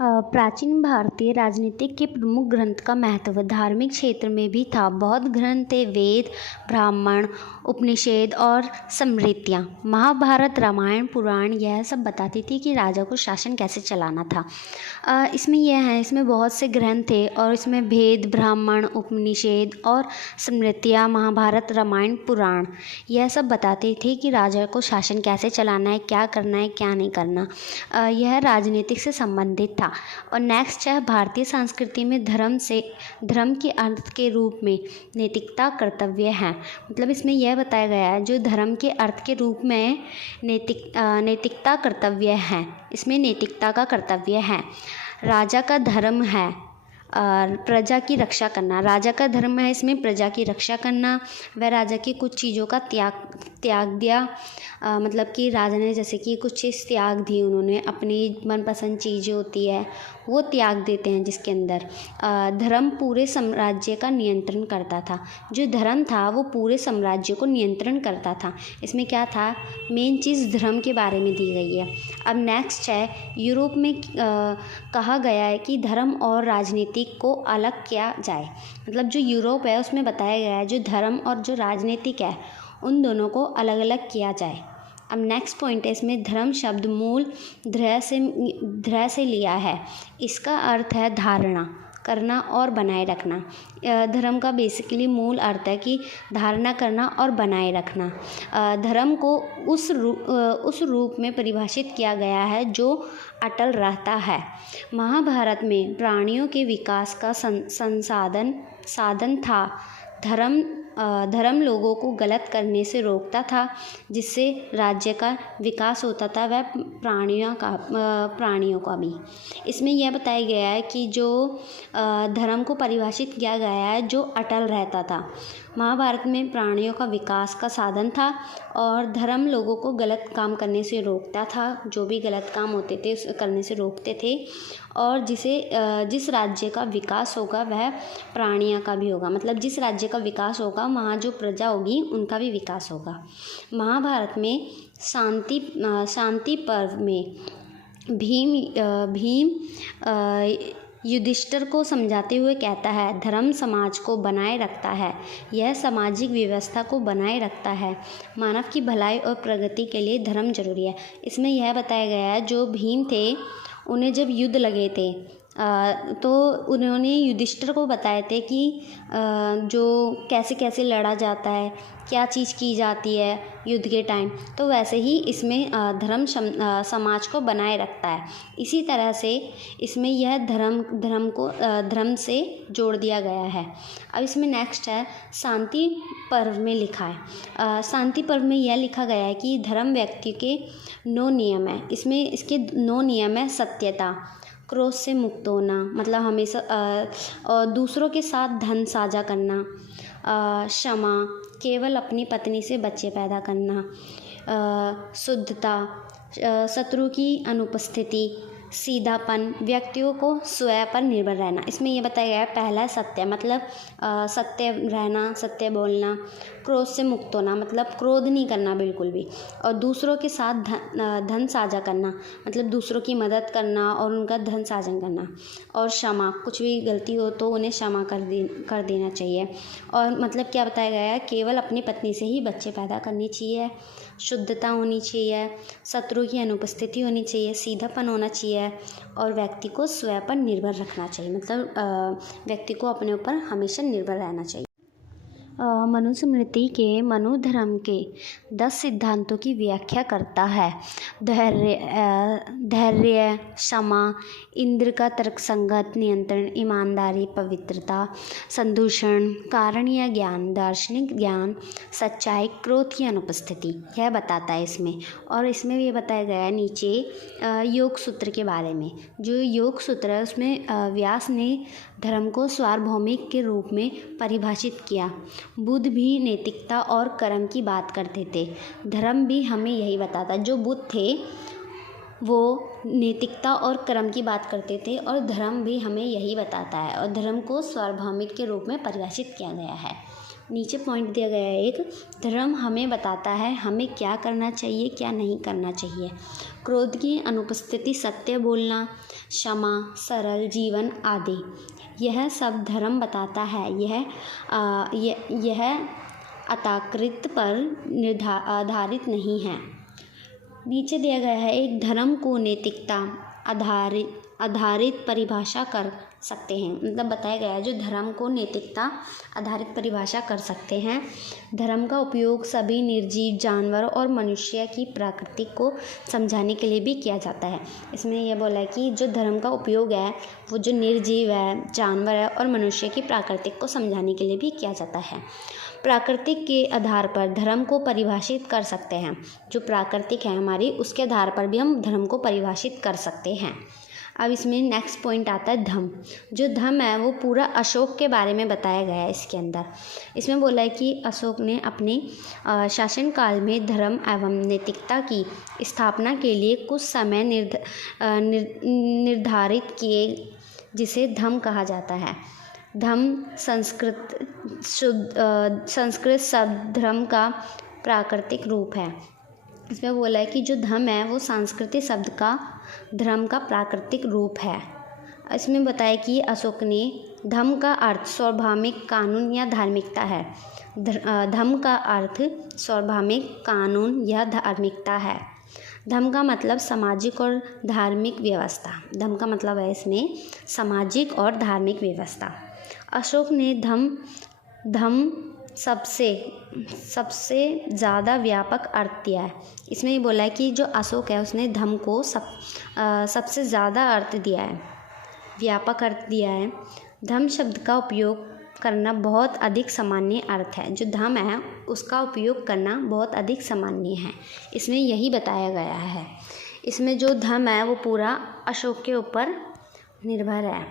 प्राचीन भारतीय राजनीतिक के प्रमुख ग्रंथ का महत्व धार्मिक क्षेत्र में भी था। बहुत ग्रंथ थे, वेद, ब्राह्मण, उपनिषद और स्मृतियाँ। महाभारत, रामायण, पुराण यह सब बताती थी कि राजा को शासन कैसे चलाना था। इसमें यह है, इसमें बहुत से ग्रंथ थे और इसमें वेद, ब्राह्मण, उपनिषद और स्मृतियाँ, महाभारत, रामायण, पुराण यह सब बताती थी कि राजा को शासन कैसे चलाना है, क्या करना है, क्या नहीं करना। यह राजनीतिक से संबंधित था। और नेक्स्ट है, भारतीय संस्कृति में धर्म के अर्थ के रूप में नैतिकता कर्तव्य है। मतलब इसमें यह बताया गया है जो धर्म के अर्थ के रूप में नैतिकता कर्तव्य है। इसमें नैतिकता का कर्तव्य है। राजा का धर्म है प्रजा की रक्षा करना। राजा का धर्म है इसमें प्रजा की रक्षा करना। वह राजा की कुछ चीज़ों का त्याग दिया। मतलब कि राजा ने जैसे कि कुछ चीज़ त्याग दी, उन्होंने अपनी मनपसंद चीज़ें होती है वो त्याग देते हैं, जिसके अंदर धर्म पूरे साम्राज्य का नियंत्रण करता था। जो धर्म था वो पूरे साम्राज्य को नियंत्रण करता था। इसमें क्या था, मेन चीज़ धर्म के बारे में दी गई है। अब नेक्स्ट है, यूरोप में कहा गया है कि धर्म और राजनीति को अलग किया जाए। मतलब जो यूरोप है उसमें बताया गया है जो धर्म और जो राजनीतिक है उन दोनों को अलग अलग किया जाए। अब नेक्स्ट पॉइंट है, इसमें धर्म शब्द मूल धर्म से लिया है। इसका अर्थ है धारणा करना और बनाए रखना। धर्म का बेसिकली मूल अर्थ है कि धारणा करना और बनाए रखना। धर्म को उस रूप में परिभाषित किया गया है जो अटल रहता है। महाभारत में प्राणियों के विकास का साधन था। धर्म लोगों को गलत करने से रोकता था, जिससे राज्य का विकास होता था, वह प्राणियों का भी। इसमें यह बताया गया है कि जो धर्म को परिभाषित किया गया है जो अटल रहता था। महाभारत में प्राणियों का विकास का साधन था और धर्म लोगों को गलत काम करने से रोकता था, जो भी गलत काम होते थे उसे करने से रोकते थे। और जिस राज्य का विकास होगा वह प्राणियों का भी होगा। मतलब जिस राज्य का विकास होगा वहाँ जो प्रजा होगी उनका भी विकास होगा। महाभारत में शांति पर्व में भीम युधिष्ठिर को समझाते हुए कहता है, धर्म समाज को बनाए रखता है। यह सामाजिक व्यवस्था को बनाए रखता है। मानव की भलाई और प्रगति के लिए धर्म जरूरी है। इसमें यह बताया गया है जो भीम थे उन्हें जब युद्ध लगे थे तो उन्होंने युधिष्ठिर को बताए थे कि जो कैसे कैसे लड़ा जाता है, क्या चीज़ की जाती है युद्ध के टाइम। तो वैसे ही इसमें धर्म समाज को बनाए रखता है। इसी तरह से इसमें यह धर्म से जोड़ दिया गया है। अब इसमें नेक्स्ट है, शांति पर्व में लिखा है। शांति पर्व में यह लिखा गया है कि धर्म व्यक्ति के 9 नियम है। इसमें इसके 9 नियम है, सत्यता, क्रोध से मुक्त होना, मतलब हमेशा और दूसरों के साथ धन साझा करना, क्षमा, केवल अपनी पत्नी से बच्चे पैदा करना, शुद्धता, शत्रु की अनुपस्थिति, सीधापन, व्यक्तियों को स्वयं पर निर्भर रहना। इसमें यह बताया गया है, पहला सत्य, मतलब सत्य रहना, सत्य बोलना, क्रोध से मुक्त होना, मतलब क्रोध नहीं करना बिल्कुल भी, और दूसरों के साथ धन साझा करना, मतलब दूसरों की मदद करना और उनका धन साझा करना, और क्षमा, कुछ भी गलती हो तो उन्हें क्षमा कर देना चाहिए। और मतलब क्या बताया गया है, केवल अपनी पत्नी से ही बच्चे पैदा करनी चाहिए, शुद्धता होनी चाहिए, शत्रु की अनुपस्थिति होनी चाहिए, सीधापन होना चाहिए और व्यक्ति को स्वयं पर निर्भर रखना चाहिए। मतलब व्यक्ति को अपने ऊपर हमेशा निर्भर रहना चाहिए। मनुस्मृति के मनोधर्म के 10 सिद्धांतों की व्याख्या करता है। धैर्य, क्षमा, इंद्र का तर्कसंगत नियंत्रण, ईमानदारी, पवित्रता, संदूषण, कारण या ज्ञान, दार्शनिक ज्ञान, सच्चाई, क्रोध की अनुपस्थिति, यह बताता है इसमें। और इसमें भी बताया गया है नीचे योग सूत्र के बारे में। जो योग सूत्र है उसमें व्यास ने धर्म को सार्वभौमिक के रूप में परिभाषित किया। बुद्ध भी नैतिकता और कर्म की बात करते थे। धर्म भी हमें यही बताता। जो बुद्ध थे वो नैतिकता और कर्म की बात करते थे और धर्म भी हमें यही बताता है। और धर्म को सार्वभौमिक के रूप में परिभाषित किया गया है। नीचे पॉइंट दिया गया है एक, धर्म हमें बताता है हमें क्या करना चाहिए क्या नहीं करना चाहिए। क्रोध की अनुपस्थिति, सत्य बोलना, क्षमा, सरल जीवन आदि, यह सब धर्म बताता है। यह अताकृत पर आधारित नहीं है। नीचे दिया गया है एक, धर्म को नैतिकता आधारित परिभाषा कर सकते हैं। मतलब बताया गया है जो धर्म को नैतिकता आधारित परिभाषा कर सकते हैं। धर्म का उपयोग सभी निर्जीव जानवर और मनुष्य की प्रकृति को समझाने के लिए भी किया जाता है। इसमें यह बोला है कि जो धर्म का उपयोग है वो जो निर्जीव है, जानवर है और मनुष्य की प्रकृति को समझाने के लिए भी किया जाता है। प्राकृतिक के आधार पर धर्म को परिभाषित कर सकते हैं। जो प्राकृतिक है हमारी, उसके आधार पर भी हम धर्म को परिभाषित कर सकते हैं। अब इसमें नेक्स्ट पॉइंट आता है धम्म। जो धम्म है वो पूरा अशोक के बारे में बताया गया है इसके अंदर। इसमें बोला है कि अशोक ने अपने शासनकाल में धर्म एवं नैतिकता की स्थापना के लिए कुछ समय निर्धारित किए, जिसे धम्म कहा जाता है। धम्म संस्कृत शब्द धर्म का प्राकृतिक रूप है। इसमें बोला है कि जो धम्म है वो सांस्कृतिक शब्द का धर्म का प्राकृतिक रूप है। इसमें बताया कि अशोक ने धम्म का अर्थ सार्वभौमिक कानून या धार्मिकता है। धम्म का अर्थ सार्वभौमिक कानून या धार्मिकता है। धम्म का मतलब सामाजिक और धार्मिक व्यवस्था। धम्म का मतलब है इसमें सामाजिक और धार्मिक व्यवस्था। अशोक ने धम्म सबसे ज़्यादा व्यापक अर्थ दिया है। इसमें ये बोला है कि जो अशोक है उसने धम्म को सबसे ज़्यादा अर्थ दिया है, व्यापक अर्थ दिया है। धम्म शब्द का उपयोग करना बहुत अधिक सामान्य अर्थ है। जो धम्म है उसका उपयोग करना बहुत अधिक सामान्य है, इसमें यही बताया गया है। इसमें जो धम्म है वो पूरा अशोक के ऊपर निर्भर है।